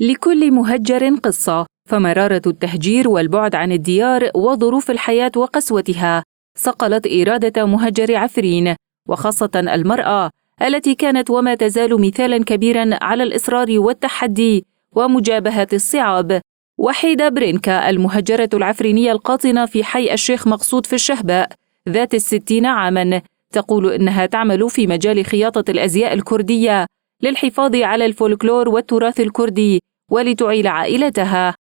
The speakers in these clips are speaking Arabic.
لكل مهجر قصة، فمرارة التهجير والبعد عن الديار وظروف الحياة وقسوتها صقلت إرادة مهجر عفرين، وخاصة المرأة التي كانت وما تزال مثالا كبيرا على الإصرار والتحدي ومجابهة الصعاب. وحيدة برينكا المهجرة العفرينية القاطنة في حي الشيخ مقصود في الشهباء ذات 60 عاما تقول إنها تعمل في مجال خياطة الأزياء الكردية للحفاظ على الفولكلور والتراث الكردي ولتعيل عائلتها.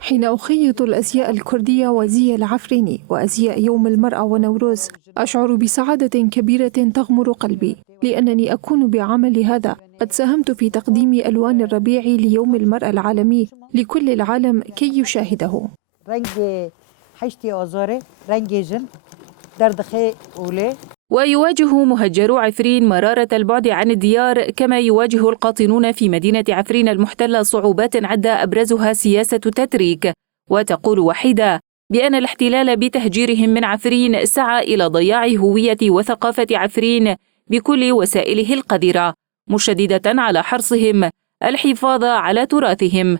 حين أخيط الأزياء الكردية وزي العفريني وأزياء يوم المرأة ونوروز أشعر بسعادة كبيرة تغمر قلبي، لأنني أكون بعمل هذا قد ساهمت في تقديم ألوان الربيع ليوم المرأة العالمي لكل العالم كي يشاهده. ويواجه مهجرو عفرين مرارة البعد عن الديار كما يواجه القاطنون في مدينة عفرين المحتلة صعوبات عدة أبرزها سياسة تتريك. وتقول وحيدة بأن الاحتلال بتهجيرهم من عفرين سعى إلى ضياع هوية وثقافة عفرين بكل وسائله القذرة، مشددة على حرصهم الحفاظ على تراثهم.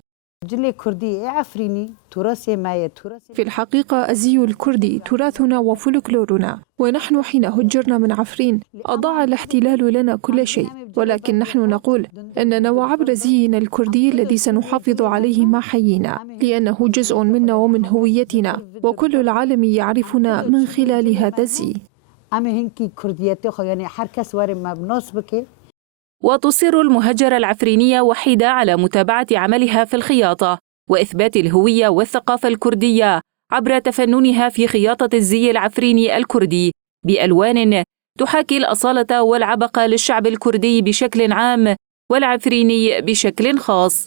في الحقيقة الزي الكردي تراثنا وفولكلورنا، ونحن حين هجرنا من عفرين أضاع الاحتلال لنا كل شيء، ولكن نحن نقول أننا وعبر زينا الكردي الذي سنحافظ عليه ما حيينا، لأنه جزء منا ومن هويتنا، وكل العالم يعرفنا من خلال هذا الزي. وتصر المهجرة العفرينية وحيدة على متابعة عملها في الخياطة وإثبات الهوية والثقافة الكردية عبر تفننها في خياطة الزي العفريني الكردي بألوان تحاكي الأصالة والعبق للشعب الكردي بشكل عام والعفريني بشكل خاص.